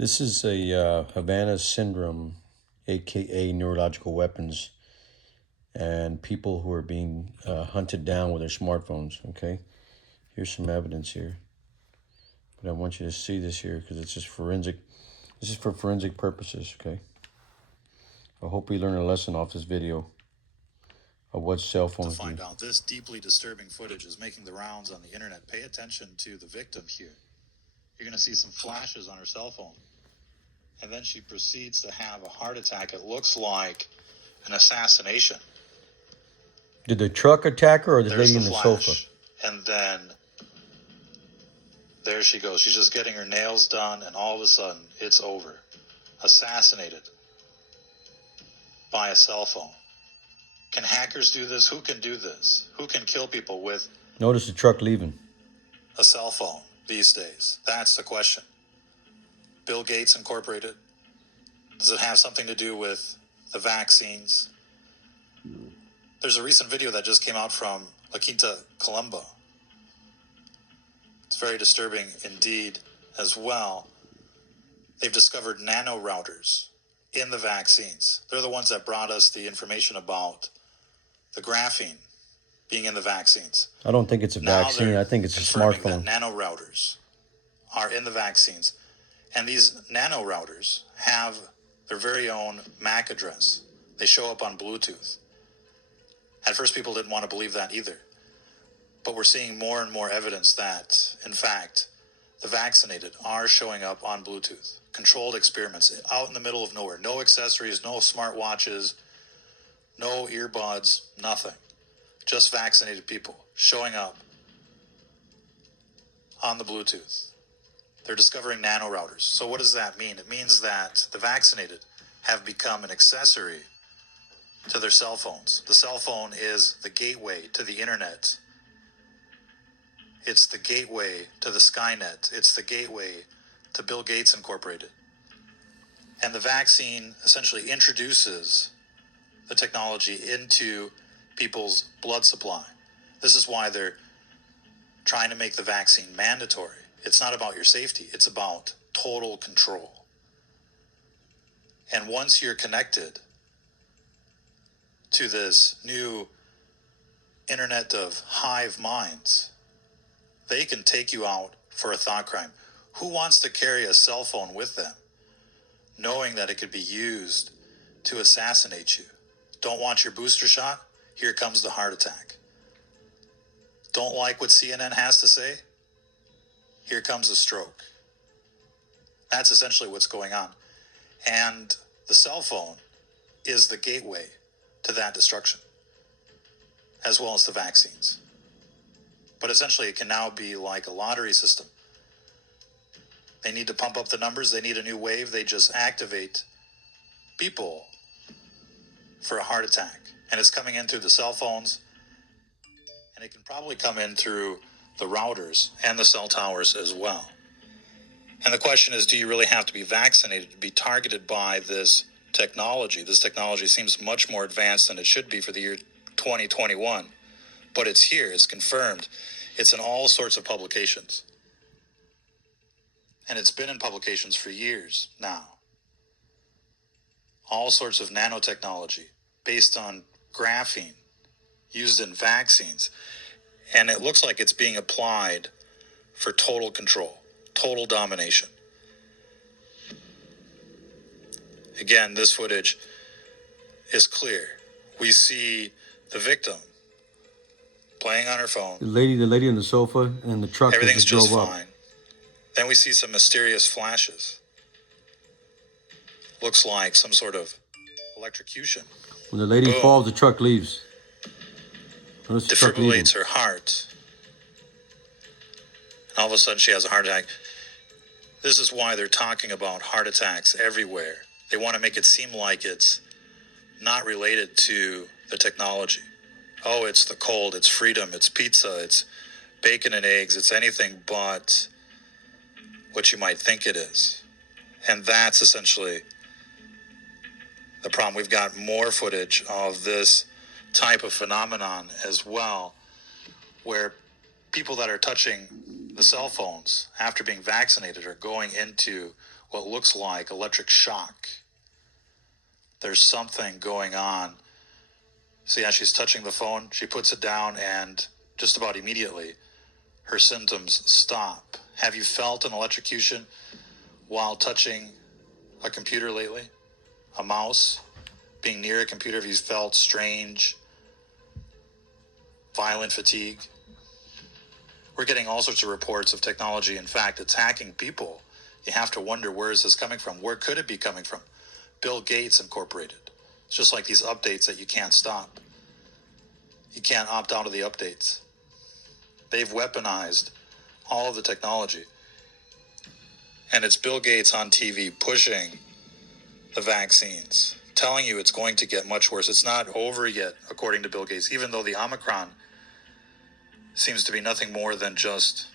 This is a Havana syndrome, aka neurological weapons, and people who are being hunted down with their smartphones. Okay, here's some evidence here, but I want you to see this here because it's just forensic. This is for forensic purposes. Okay, I hope we learn a lesson off this video of what cell phones do. To find out, this deeply disturbing footage is making the rounds on the internet. Pay attention to the victim here. You're going to see some flashes on her cell phone. And then she proceeds to have a heart attack. It looks like an assassination. Did the truck attack her or the There's lady in the sofa? And then there she goes. She's just getting her nails done, and all of a sudden, it's over. Assassinated by a cell phone. Can hackers do this? Who can do this? Who can kill people with Notice the truck leaving. a cell phone these days? That's the question. Bill Gates Incorporated? Does it have something to do with the vaccines? There's a recent video that just came out from La Quinta, Colombo. It's very disturbing indeed as well. They've discovered nano routers in the vaccines. They're the ones that brought us the information about the graphene being in the vaccines. I don't think it's a vaccine. I think it's a smartphone. That nano routers are in the vaccines. And these nano routers have their very own MAC address. They show up on Bluetooth. At first, people didn't want to believe that either. But we're seeing more and more evidence that, in fact, the vaccinated are showing up on Bluetooth. Controlled experiments out in the middle of nowhere. No accessories, no smartwatches, no earbuds, nothing. Just vaccinated people showing up on the Bluetooth. They're discovering nano routers. So what does that mean? It means that the vaccinated have become an accessory to their cell phones. The cell phone is the gateway to the internet. It's the gateway to the Skynet. It's the gateway to Bill Gates Incorporated. And the vaccine essentially introduces the technology into people's blood supply. This is why they're trying to make the vaccine mandatory. It's not about your safety. It's about total control. And once you're connected to this new internet of hive minds, they can take you out for a thought crime. Who wants to carry a cell phone with them, knowing that it could be used to assassinate you? Don't want your booster shot? Here comes the heart attack. Don't like what CNN has to say? Here comes a stroke. That's essentially what's going on. And the cell phone is the gateway to that destruction, as well as the vaccines. But essentially, it can now be like a lottery system. They need to pump up the numbers. They need a new wave. They just activate people for a heart attack. And it's coming in through the cell phones. And it can probably come in through the routers and the cell towers as well. And the question is, do you really have to be vaccinated to be targeted by this technology? This technology seems much more advanced than it should be for the year 2021. But it's here. It's confirmed. It's in all sorts of publications. And it's been in publications for years now. All sorts of nanotechnology based on graphene used in vaccines. And it looks like it's being applied for total control, total domination. Again, this footage is clear. We see the victim playing on her phone. The lady on the sofa, and the truck. Everything's just drove fine. Then we see some mysterious flashes. Looks like some sort of electrocution. When the lady falls, the truck leaves. Defibrillates her heart. And all of a sudden she has a heart attack. This is why they're talking about heart attacks everywhere. They want to make it seem like it's not related to the technology. Oh, it's the cold, it's freedom, it's pizza, it's bacon and eggs, it's anything but what you might think it is. And that's essentially the problem. We've got more footage of this type of phenomenon as well, where people that are touching the cell phones after being vaccinated are going into what looks like electric shock. There's something going on. See how she's touching the phone? She puts it down and just about immediately her symptoms stop. Have you felt an electrocution while touching a computer lately? A mouse? Being near a computer, have you felt strange, violent fatigue? We're getting all sorts of reports of technology, in fact, attacking people. You have to wonder, where is this coming from? Where could it be coming from? Bill Gates Incorporated. It's just like these updates that you can't stop. You can't opt out of the updates. They've weaponized all of the technology. And it's Bill Gates on TV pushing the vaccines, telling you it's going to get much worse. It's not over yet, according to Bill Gates, even though the Omicron seems to be nothing more than just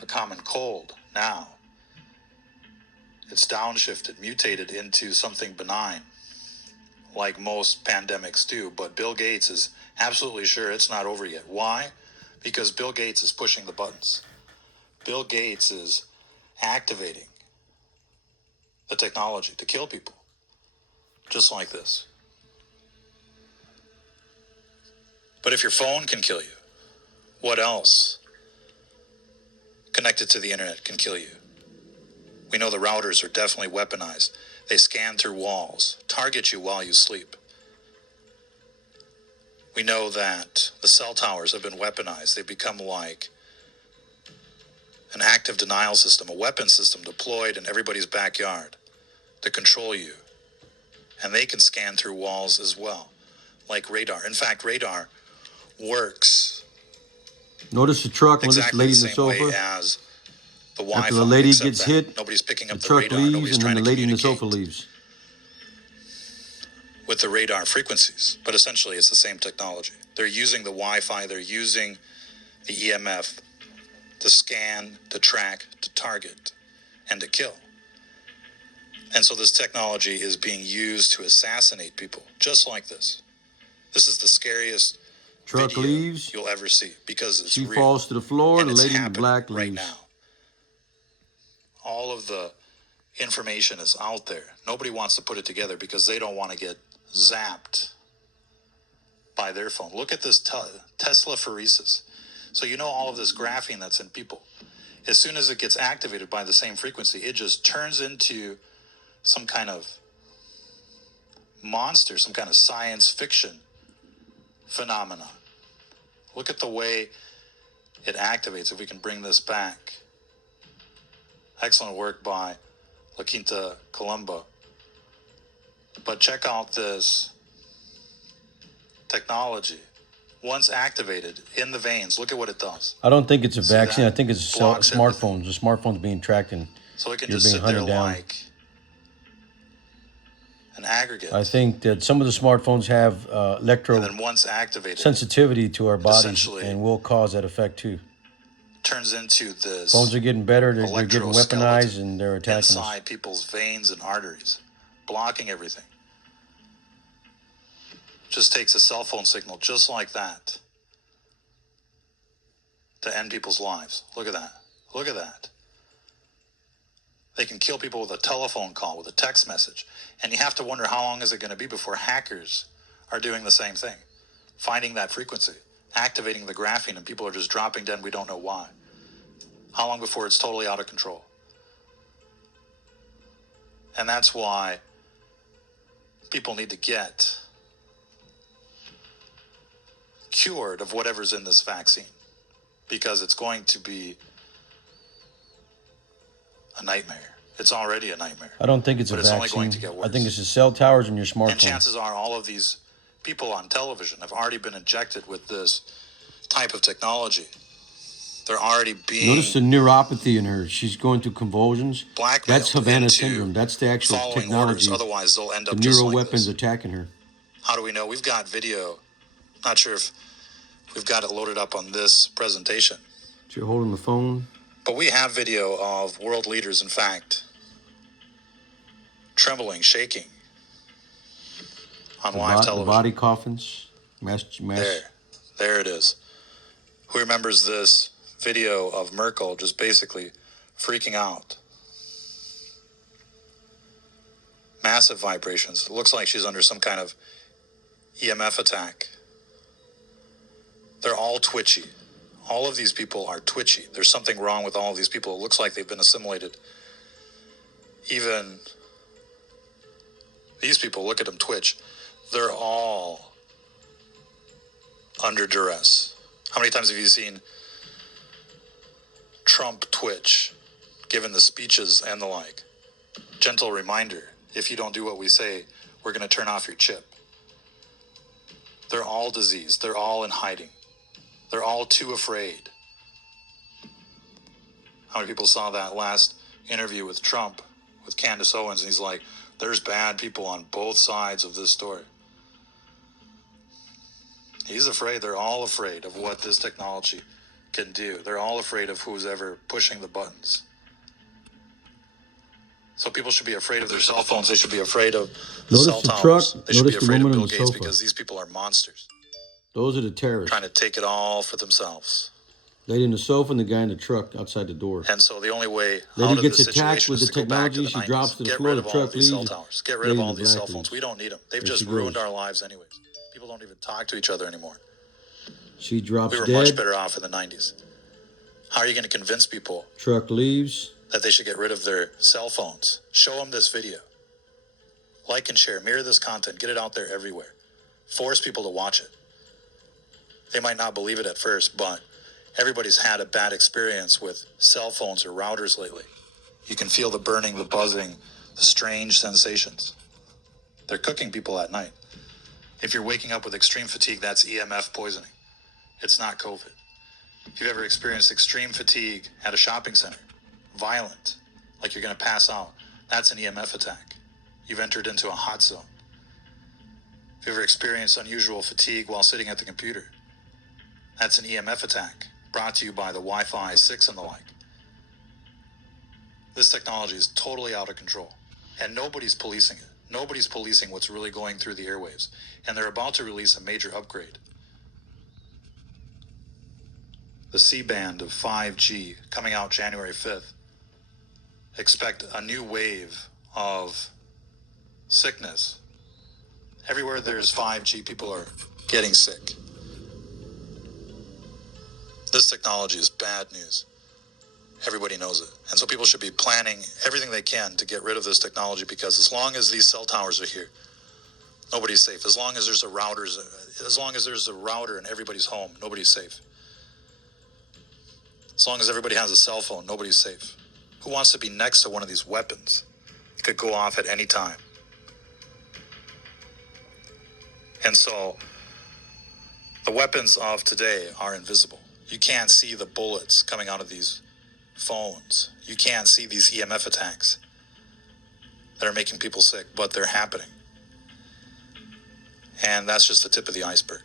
a common cold now. It's downshifted, mutated into something benign, like most pandemics do. But Bill Gates is absolutely sure it's not over yet. Why? Because Bill Gates is pushing the buttons. Bill Gates is activating the technology to kill people, just like this. But if your phone can kill you, what else connected to the internet can kill you? We know the routers are definitely weaponized. They scan through walls, target you while you sleep. We know that the cell towers have been weaponized. They've become like an active denial system, a weapon system deployed in everybody's backyard to control you. And they can scan through walls as well, like radar. In fact, radar works Notice the truck when this exactly lady the in the same way sofa. as the Wi-Fi. After the lady except gets that hit, nobody's picking the up the truck radar. leaves, Nobody's and then trying the to lady in the communicate sofa leaves. with the radar frequencies, but essentially it's the same technology. They're using the Wi-Fi, they're using the EMF to scan, to track, to target, and to kill. And so this technology is being used to assassinate people, just like this. This is the scariest Truck video leaves. you'll ever see, because it's She real. falls to the floor. And The it's lady in the happening black right leaves. now. All of the information is out there. Nobody wants to put it together because they don't want to get zapped by their phone. Look at this Tesla phoresis. So you know all of this graphene that's in people. As soon as it gets activated by the same frequency, it just turns into some kind of monster, some kind of science fiction phenomenon. Look at the way it activates. If we can bring this back. Excellent work by La Quinta Colombo. But check out this technology. Once activated in the veins, look at what it does. I don't think it's a See vaccine. that? I think it's Blocks everything. smartphones. The smartphone's being tracked and So it can you're just being sit there hunted down. like an aggregate. I think that some of the smartphones have electro And then once activated, sensitivity to our bodies essentially and will cause that effect too. turns into this Phones are getting better. They're getting weaponized and they're attacking inside us. people's veins and arteries, blocking everything. Just takes a cell phone signal just like that to end people's lives. Look at that. Look at that. They can kill people with a telephone call, with a text message. And you have to wonder, how long is it going to be before hackers are doing the same thing? Finding that frequency, activating the graphene, and people are just dropping dead. We don't know why. How long before it's totally out of control? And that's why people need to get cured of whatever's in this vaccine, because it's going to be a nightmare. It's already a nightmare. I don't think it's but a it's vaccine. only going to get worse. I think it's the cell towers in your smartphone. And chances are all of these people on television have already been injected with this type of technology. They're already being Notice the neuropathy in her. She's going through convulsions. blackmailed. That's Havana into syndrome. That's the actual following technology. Orders. Otherwise, they'll end The up just neuro like weapons this. attacking her. How do we know? We've got video. Not sure if we've got it loaded up on this presentation. So you're holding the phone. But we have video of world leaders, in fact, trembling, shaking on live television. The body coffins. Mass. There it is. Who remembers this video of Merkel just basically freaking out? Massive vibrations. It looks like she's under some kind of EMF attack. They're all twitchy. All of these people are twitchy. There's something wrong with all of these people. It looks like they've been assimilated. Even these people, look at them twitch. They're all under duress. How many times have you seen Trump twitch, given the speeches and the like? Gentle reminder, if you don't do what we say, we're going to turn off your chip. They're all diseased. They're all in hiding. They're all too afraid. How many people saw that last interview with Trump, with Candace Owens, and he's like, there's bad people on both sides of this story. He's afraid. They're all afraid of what this technology can do. They're all afraid of who's ever pushing the buttons. So people should be afraid of their cell phones. They should be afraid of the cell towers. They should be afraid of Bill Gates because these people are monsters. Those are the terrorists. Trying to take it all for themselves. Lady in the sofa and the guy in the truck outside the door. And so the only way Lady out of gets this attacked situation with is the to go back to technology. the She 90s. drops to the Get floor. rid The of all truck of these cell leaves. towers. Get rid of Lady all in the these black cell phones. leaves. We don't need them. They've There just she ruined goes. our lives anyways. People don't even talk to each other anymore. She drops We were dead. much better off in the 90s. How are you going to convince people Truck leaves. that they should get rid of their cell phones? Show them this video. Like and share. Mirror this content. Get it out there everywhere. Force people to watch it. They might not believe it at first, but everybody's had a bad experience with cell phones or routers lately. You can feel the burning, the buzzing, the strange sensations. They're cooking people at night. If you're waking up with extreme fatigue, that's EMF poisoning. It's not COVID. If you've ever experienced extreme fatigue at a shopping center, violent, like you're going to pass out, that's an EMF attack. You've entered into a hot zone. If you've ever experienced unusual fatigue while sitting at the computer, that's an EMF attack brought to you by the Wi-Fi 6 and the like. This technology is totally out of control, and nobody's policing it. Nobody's policing what's really going through the airwaves, and they're about to release a major upgrade. The C-band of 5G coming out January 5th. Expect a new wave of sickness. Everywhere there's 5G, people are getting sick. This technology is bad news. Everybody knows it. And so people should be planning everything they can to get rid of this technology, because as long as these cell towers are here, nobody's safe. As long as there's a router in everybody's home, nobody's safe. As long as everybody has a cell phone, nobody's safe. Who wants to be next to one of these weapons? It could go off at any time. And so the weapons of today are invisible. You can't see the bullets coming out of these phones. You can't see these EMF attacks that are making people sick, but they're happening. And that's just the tip of the iceberg.